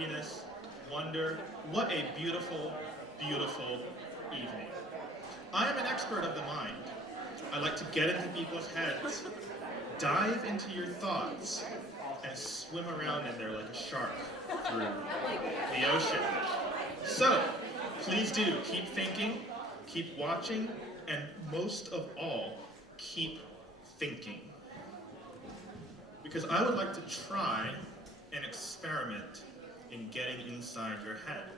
happiness, wonder. What a beautiful, beautiful evening. I am an expert of the mind. I like to get into people's heads, dive into your thoughts, and swim around in there like a shark through the ocean. So, please do keep thinking, keep watching, and most of all, keep thinking. Because I would like to try an experiment in getting inside your head.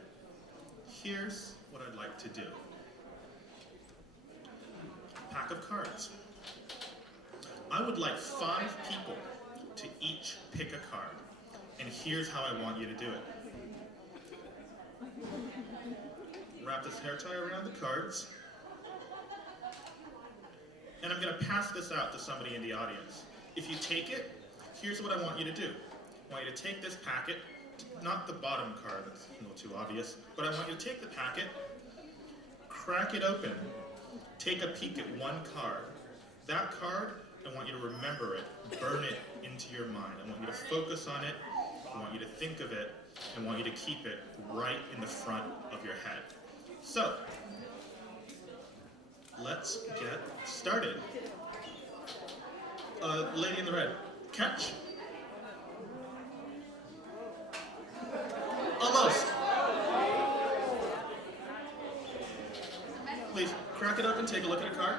Here's what I'd like to do. Pack of cards. I would like 5 people to each pick a card. And here's how I want you to do it. Wrap this hair tie around the cards. And I'm going to pass this out to somebody in the audience. If you take it, here's what I want you to do. I want you to take this packet, not the bottom card, that's a little too obvious, but I want you to take the packet, crack it open, take a peek at one card. That card, I want you to remember it, burn it into your mind. I want you to focus on it, I want you to think of it, and I want you to keep it right in the front of your head. So, let's get started. Lady in the red, catch. Almost. Please, crack it up and take a look at a card.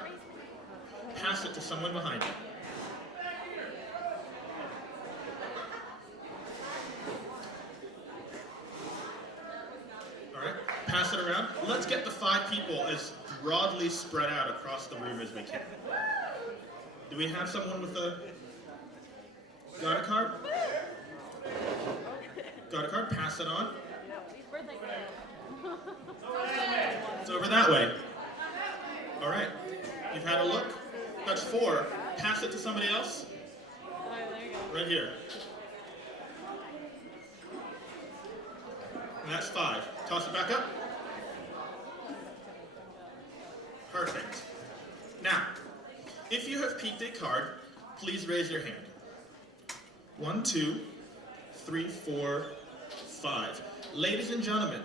Pass it to someone behind you. All right, pass it around. Let's get the 5 people as broadly spread out across the room as we can. Do we have someone with a... Got a card? Got a card? Pass it on. It's over that way. All right. You've had a look. That's 4. Pass it to somebody else. Right here. And that's 5. Toss it back up. Perfect. Now, if you have picked a card, please raise your hand. 1, 2, 3, 4, 5. Ladies and gentlemen,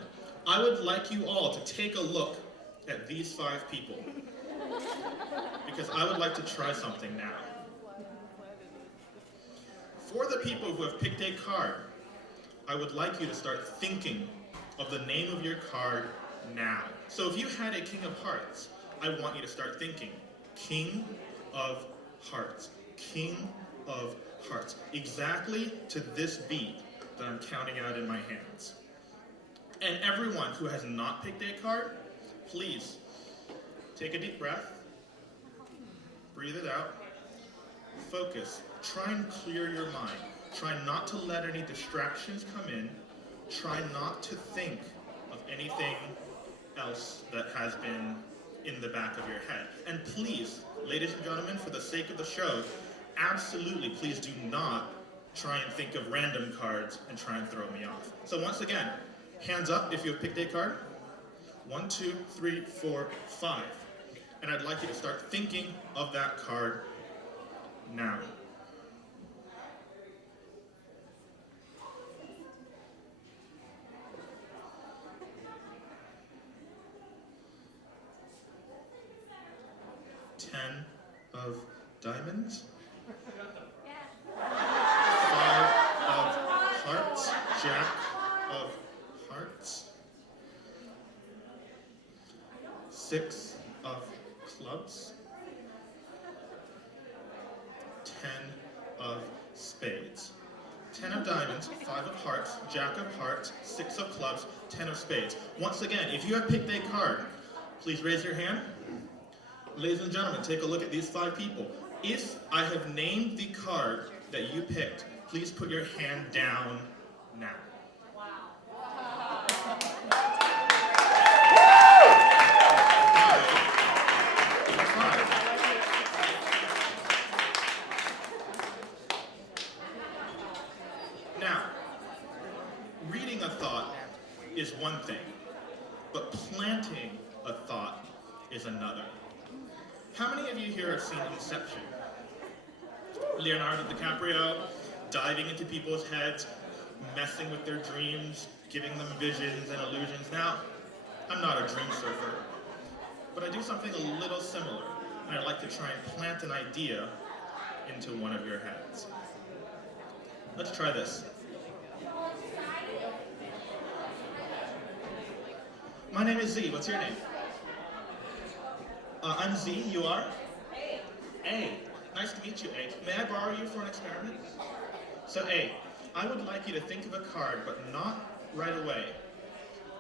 I would like you all to take a look at these 5 people. Because I would like to try something now. For the people who have picked a card, I would like you to start thinking of the name of your card now. So if you had a King of Hearts, I want you to start thinking, King of Hearts, King of Hearts. Exactly to this beat that I'm counting out in my hands. And everyone who has not picked a card, please take a deep breath, breathe it out, focus, try and clear your mind. Try not to let any distractions come in. Try not to think of anything else that has been in the back of your head. And please, ladies and gentlemen, for the sake of the show, absolutely, please do not try and think of random cards and try and throw me off. So once again, hands up if you have picked a card. 1, 2, 3, 4, 5. And I'd like you to start thinking of that card now. Ten of diamonds. 5 of hearts. Jack of hearts. 6 of clubs. 10 of spades. 10 of diamonds, 5 of hearts, Jack of hearts, 6 of clubs, 10 of spades. Once again, if you have picked a card, please raise your hand. Ladies and gentlemen, take a look at these 5 people. If I have named the card that you picked, please put your hand down now. Now, reading a thought is one thing, but planting a thought is another. How many of you here have seen Inception? Leonardo DiCaprio diving into people's heads, messing with their dreams, giving them visions and illusions. Now, I'm not a dream surfer, but I do something a little similar, and I'd like to try and plant an idea into one of your heads. Let's try this. My name is Z. What's your name? I'm Z. You are? A. Nice to meet you, A. May I borrow you for an experiment? So A, I would like you to think of a card, but not right away.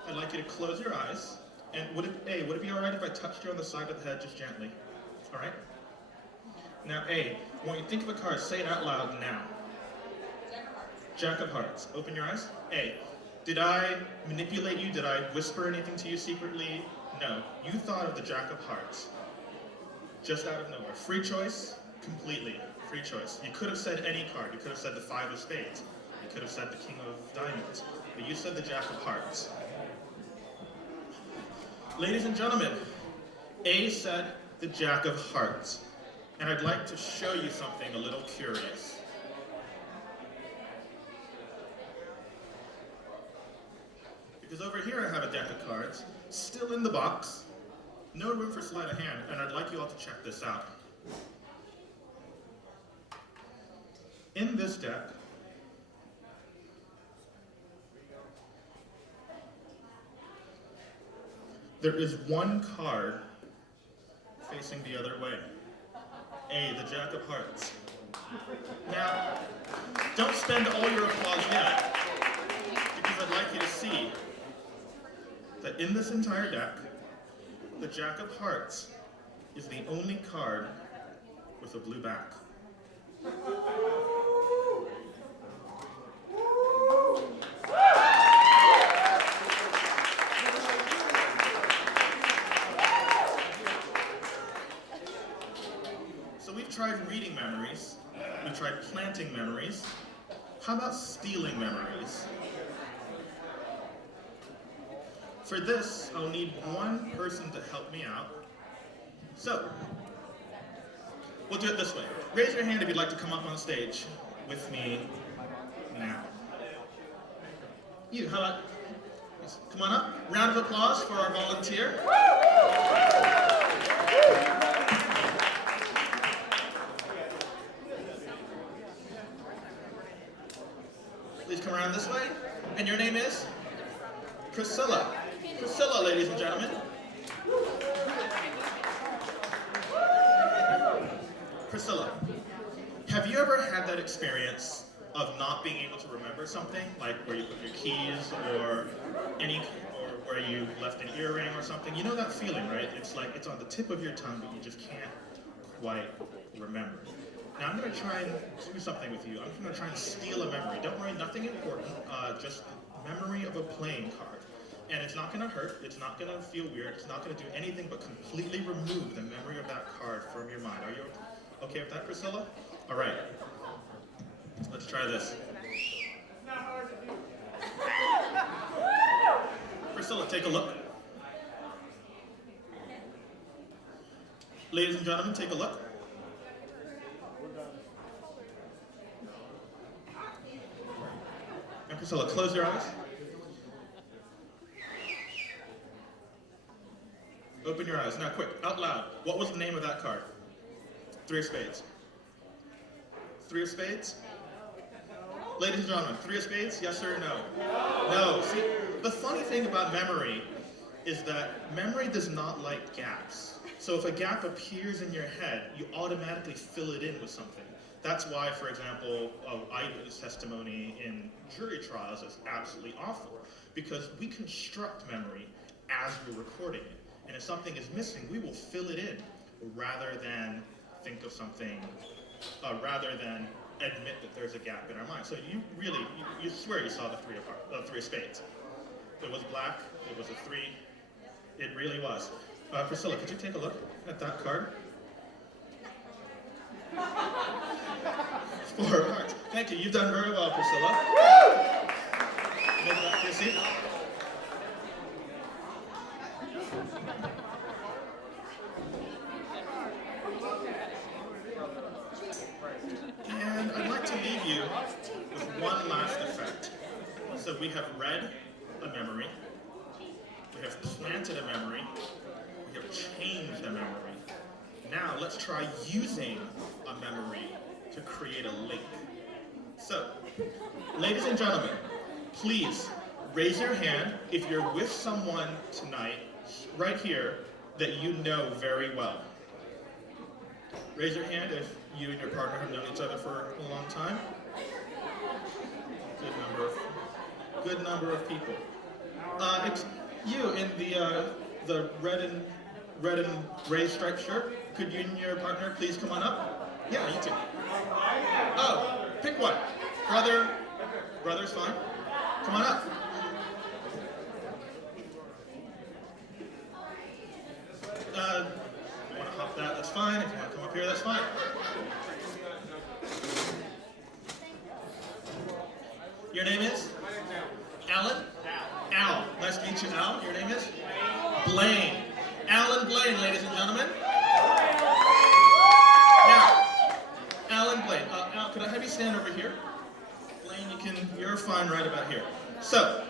I'd like you to close your eyes. And would it be all right if I touched you on the side of the head just gently? All right? Now A, when you think of a card, say it out loud now. Jack of Hearts. Open your eyes. A, did I manipulate you? Did I whisper anything to you secretly? No. You thought of the Jack of Hearts. Just out of nowhere. Free choice? Completely. Free choice. You could have said any card. You could have said the Five of Spades. You could have said the King of Diamonds. But you said the Jack of Hearts. Ladies and gentlemen, A said the Jack of Hearts. And I'd like to show you something a little curious. Because over here I have a deck of cards, still in the box, no room for sleight of hand, and I'd like you all to check this out. In this deck, there is one card facing the other way. A, the Jack of Hearts. Now, don't spend all your applause yet, because I'd like you to see that in this entire deck, the Jack of Hearts is the only card with a blue back. So we've tried reading memories, we've tried planting memories. How about stealing memories? For this, I'll need one person to help me out. So, we'll do it this way. Raise your hand if you'd like to come up on stage with me now. You, how about, come on up. Round of applause for our volunteer. Please come around this way. And your name is? Priscilla. Priscilla, ladies and gentlemen. Priscilla, have you ever had that experience of not being able to remember something, like where you put your keys or where you left an earring or something? You know that feeling, right? It's like it's on the tip of your tongue, but you just can't quite remember. Now I'm going to try and do something with you. I'm going to try and steal a memory. Don't worry, nothing important, just memory of a playing card. And it's not going to hurt, it's not going to feel weird, it's not going to do anything but completely remove the memory of that card from your mind. Are you okay with that, Priscilla? All right. Let's try this. Priscilla, take a look. Ladies and gentlemen, take a look. And Priscilla, close your eyes. Open your eyes. Now quick, out loud. What was the name of that card? Three of Spades. Three of Spades? Ladies and gentlemen, Three of Spades, yes or no? No. See, the funny thing about memory is that memory does not like gaps. So if a gap appears in your head, you automatically fill it in with something. That's why, for example, eyewitness testimony in jury trials is absolutely awful, because we construct memory as we're recording it. And if something is missing, we will fill it in rather than think of something, rather than admit that there's a gap in our mind. So you really, you swear you saw the Three of Spades. It was black, it was a three, it really was. Priscilla, could you take a look at that card? Four of Hearts. Thank you, you've done very well, Priscilla. Make it back to your seat. And I'd like to leave you with one last effect. a memory. We have planted a memory. We have changed a memory. Now let's try using a memory to create a link. So, ladies and gentlemen, please raise your hand if you're with someone tonight, right here, that you know very well. Raise your hand if you and your partner have known each other for a long time. Good number of people. It's you in the red and gray striped shirt. Could you and your partner please come on up? Yeah, you too. Oh, pick one. Brother's fine. Come on up. You want to hop that? That's fine. If you want to come up here, that's fine. Your name is? Alan? Al. Nice to meet you, Al. Your name is? Blaine. Alan Blaine, ladies and gentlemen. Now, Alan Blaine. Al, could I have you stand over here? Blaine, you're fine right about here. So,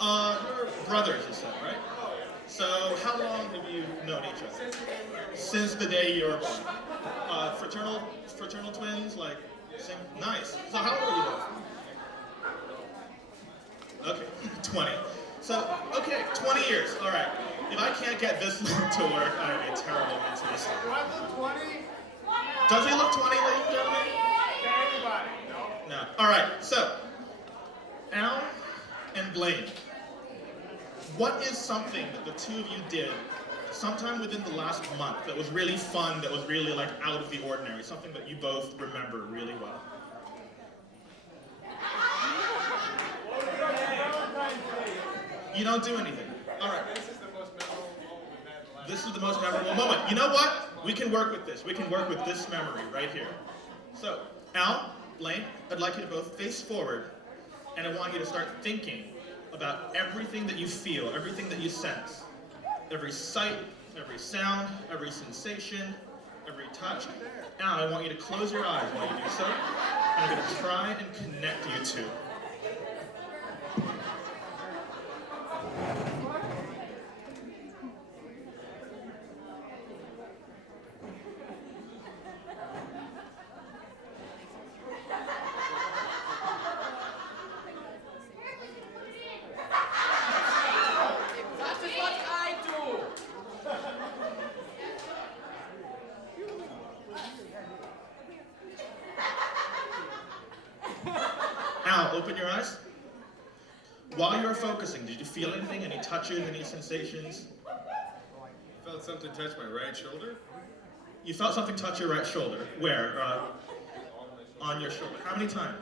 you're brothers, you said, right? So, how long have you known each other? Since the day you were born. Fraternal twins, like, same? Nice. So, how old are you both? Okay, 20. So, okay, 20 years. All right. If I can't get this to work, I'm a terrible mentalist. Do I look 20? Does he look 20, ladies and gentlemen? To anybody? No. No. All right. So, Al and Blaine, what is something that the two of you did sometime within the last month that was really fun, that was really like out of the ordinary, something that you both remember really well? You don't do anything. All right. This is the most memorable moment we've had in the last. This is the most memorable moment. You know what? We can work with this. We can work with this memory right here. So, Al, Blaine, I'd like you to both face forward, and I want you to start thinking about everything that you feel, everything that you sense. Every sight, every sound, every sensation, every touch. Al, I want you to close your eyes while you do so, and I'm going to try and connect you two. Al, open your eyes. While you were focusing, did you feel anything? Any touches, any sensations? I felt something touch my right shoulder. You felt something touch your right shoulder. Where? On your shoulder. How many times?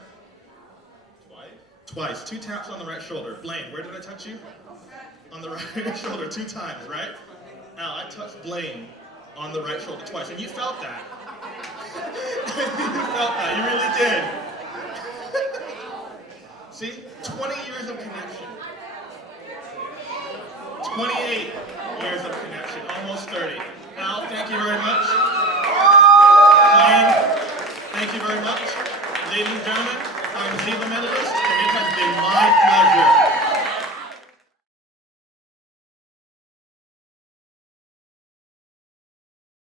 Twice. Twice. 2 taps on the right shoulder. Blaine, where did I touch you? On the right shoulder 2 times, right? Al, I touched Blaine on the right shoulder twice, and you felt that. You felt that. You really did. See? 20 years of connection. 28 years of connection. Almost 30. Al, thank you very much. Blaine, thank you very much. Ladies and gentlemen, I'm the Mentalist, and it has been my pleasure.